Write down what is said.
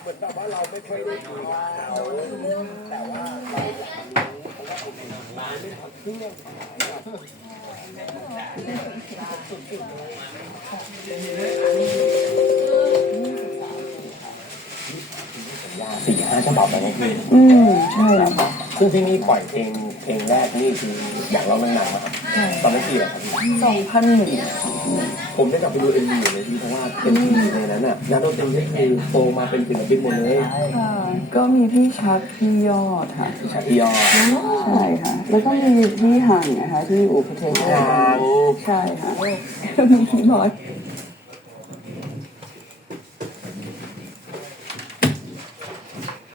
เหมือนแบบว่าเราไม่ค่อยได้ดู ผมเห็นมาเล่นทำเครื่องยาสี่ห้าฉบับแล้วนะพี่อืมใช่แล้วค่ะซึ่งที่นี่ปล่อยเพลงเพลงแรกนี่คืออยากร้องนานๆนะครับตอนนั้นปีอะไรครับพี่สองพันหนึ่ง ผมได้กลับไปดูเอ็มวีเลยพี่เพราะว่าเป็นทีในนั้นน่ะนักดนตรีก็คือโตมาเป็นศิลปินหมดเลยค่ะก็มีพี่ชัดพี่ยอดค่ะชาติยอใช่ค่ะ แล้วก็มีพี่ห่างนะคะที่อยู่ประเทศไทยงานใช่ค่ะมีพี่บอย